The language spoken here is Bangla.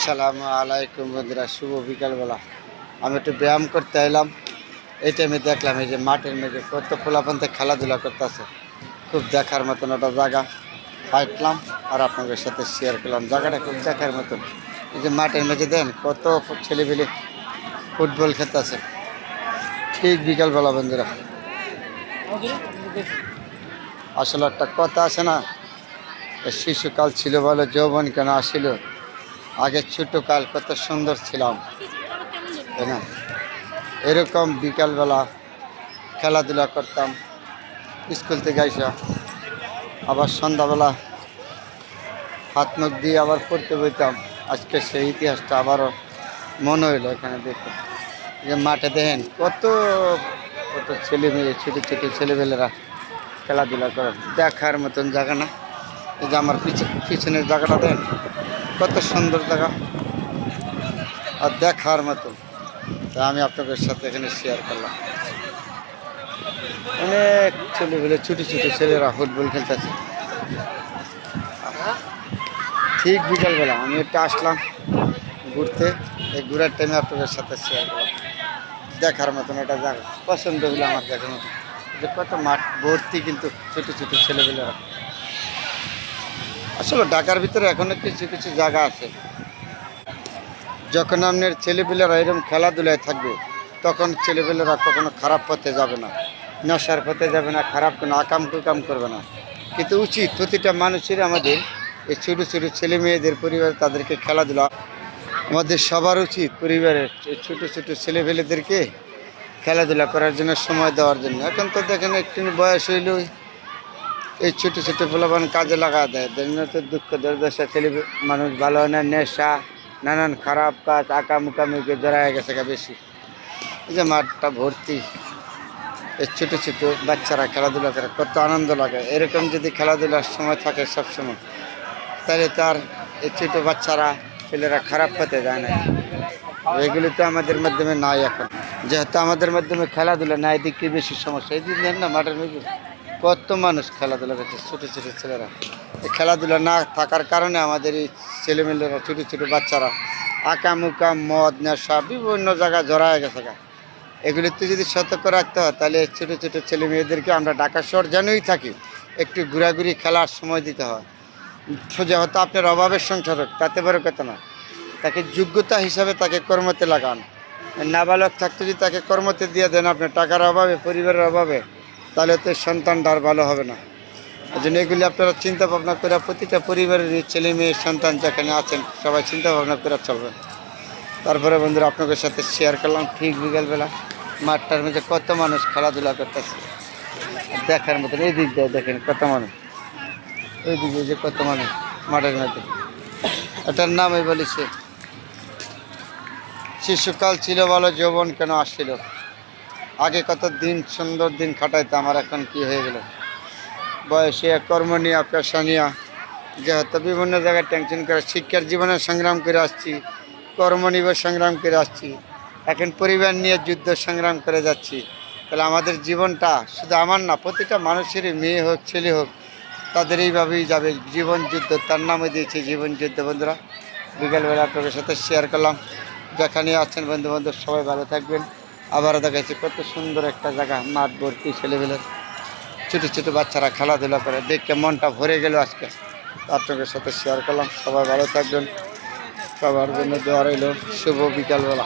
আসসালামু আলাইকুম বন্ধুরা, শুভ বিকালবেলা। আমি একটু ব্যায়াম করতে এলাম। এই টাইমে দেখলাম এই যে মাঠের মেঝে কত পোলাপন্থে খেলাধুলা করতেছে। খুব দেখার মতন একটা জায়গা। হাঁটলাম আর আপনাদের সাথে শেয়ার করলাম। জায়গাটা খুব দেখার মতন। এই যে মাঠের মেঝে দেন কত ছেলেপেলে ফুটবল খেলতেছে ঠিক বিকালবেলা বন্ধুরা। আসলে একটা কথা আছে না, শিশুকাল ছিল বলে যৌবন কেন আসিল। আগে ছোটকাল কত সুন্দর ছিলাম, তাই না? এরকম বিকালবেলা খেলাধুলা করতাম, স্কুল থেকে আইসা আবার সন্ধ্যাবেলা হাত মুখ দিয়ে আবার পড়তে বইতাম। আজকে সেই ইতিহাসটা আবারও মনে হইলো এখানে দেখে। যে মাঠে দেখেন কত কত ছেলে মেয়ে, ছোটো ছোটো ছেলেমেয়েরা খেলাধুলা করে, দেখার মতন জায়গা না? এই যে আমার পিছনের জায়গাটা দেখেন কত সুন্দর জায়গা আর দেখার মতন। তা আমি আপনাদের সাথে এখানে শেয়ার করলাম। অনেক ছেলেগুলো ছোটো ছোটো ছেলেরা ফুটবল খেলতেছে ঠিক বিকালবেলা। আমি একটু আসলাম ঘুরতে, এই ঘুরার টাইমে আপনাদের সাথে শেয়ার করলাম। দেখার মতন একটা জায়গা পছন্দ হলো আমার দেখার মতন। যে কত মাঠ ভর্তি কিন্তু ছোটো ছোটো ছেলেগুলোরা। আসলে ঢাকার ভিতরে এখনো কিছু কিছু জায়গা আছে, যখন আপনার ছেলেপিলেরা এরকম খেলাধুলায় থাকবে তখন ছেলেপিলেরা কখনো খারাপ পথে যাবে না, নেশার পথে যাবে না, খারাপ কোনো আকাম কুকাম করবে না। কিন্তু উচিত প্রতিটা মানুষের আমাদের এই ছোটো ছোটো ছেলে মেয়েদের পরিবার তাদেরকে খেলাধুলা, আমাদের সবার উচিত পরিবারের এই ছোটো ছোটো ছেলেপেলেদেরকে খেলাধুলা করার জন্য সময় দেওয়ার জন্য। এখন তো দেখেন একটু বয়স হইলেই এই ছোটো ছোটো পোলাপান কাজে লাগা দেয়। তো দুঃখ দুর্দশা ছেলে মানুষ ভালো হয় না, নেশা নানান খারাপ কাজ আকামুকামিকে জড়ায় গেছে বেশি। এই যে মাঠটা ভর্তি এই ছোটো ছোটো বাচ্চারা খেলাধুলা করে, কত আনন্দ লাগে। এরকম যদি খেলাধুলার সময় থাকে সবসময়, তাহলে তার এই ছোটো বাচ্চারা ছেলেরা খারাপ পথে যায় না। এগুলি তো আমাদের মাধ্যমে নাই এখন, যেহেতু আমাদের মাধ্যমে খেলাধুলা নাই, দিকে বেশি সমস্যা। এই দিন না মাঠের মধ্যে কত মানুষ খেলাধুলা করছে, ছোটো ছোটো ছেলেরা। এই খেলাধুলা না থাকার কারণে আমাদের এই ছেলেমেয়েরা ছোটো ছোটো বাচ্চারা আকামুকাম মদ নেশা বিভিন্ন জায়গায় জড়ায় গেছে। এগুলিতে যদি সতর্ক রাখতে হয় তাহলে ছোটো ছোটো ছেলে মেয়েদেরকে আমরা ঢাকা শহর জানোই থাকি, একটু ঘোরাঘুরি খেলার সময় দিতে হয়। সোজা হয়তো আপনার অভাবের সংসার হোক, তাতে বড় কথা না, তাকে যোগ্যতা হিসাবে তাকে কর্মতে লাগান। নাবালক থাকতে যদি তাকে কর্মতে দিয়ে দেন আপনার টাকার অভাবে, পরিবারের অভাবে, তাহলে তো সন্তানটা আর ভালো হবে না। এই জন্য এগুলি আপনারা চিন্তা ভাবনা করে প্রতিটা পরিবারের ছেলে মেয়ে সন্তান যেখানে আছেন সবাই চিন্তা ভাবনা করে চলবেন। তারপরে বন্ধুরা আপনাদের সাথে শেয়ার করলাম ঠিক বিকালবেলা মাঠটার মধ্যে কত মানুষ খেলাধুলা করতেছে দেখার মতন। এই দিক দিয়ে দেখেন কত মানুষ, ওই দিকে যে কত মানুষ মাঠের মধ্যে। এটার নামই বলেছে শিশুকাল ছিল ভালো যৌবন কেন আসছিল। আগে কত দিন সুন্দর দিন কাটাইতাম, আর এখন কি হয়ে গেল বয়সে কর্ম নিয়ে পেশা নিয়ে যেহেতু বিভিন্ন জায়গায় টেনশন করে শিক্ষার জীবনে সংগ্রাম করে আসছি, কর্ম নিয়ে সংগ্রাম করে আসছি, এখন পরিবার নিয়ে যুদ্ধ সংগ্রাম করে যাচ্ছি। তাহলে আমাদের জীবনটা শুধু আমার না, প্রতিটা মানুষেরই, মেয়ে হোক ছেলে হোক, তাদের এইভাবেই যাবে জীবন যুদ্ধ। তার নামে দিয়েছে জীবন যুদ্ধ। বন্ধুরা বিকালবেলা আপনাদের সাথে শেয়ার করলাম। যেখানে আছেন বন্ধু বান্ধব সবাই ভালো থাকবেন। আবারও দেখাচ্ছি কত সুন্দর একটা জায়গা, মাঠ ভর্তি ছেলেবেলের ছোটো ছোটো বাচ্চারা খেলাধুলা করে, দেখে মনটা ভরে গেল আজকে। আপনাদের সাথে শেয়ার করলাম। সবাই ভালো থাকবেন, সবার জন্য দোয়া রইল। শুভ বিকালবেলা।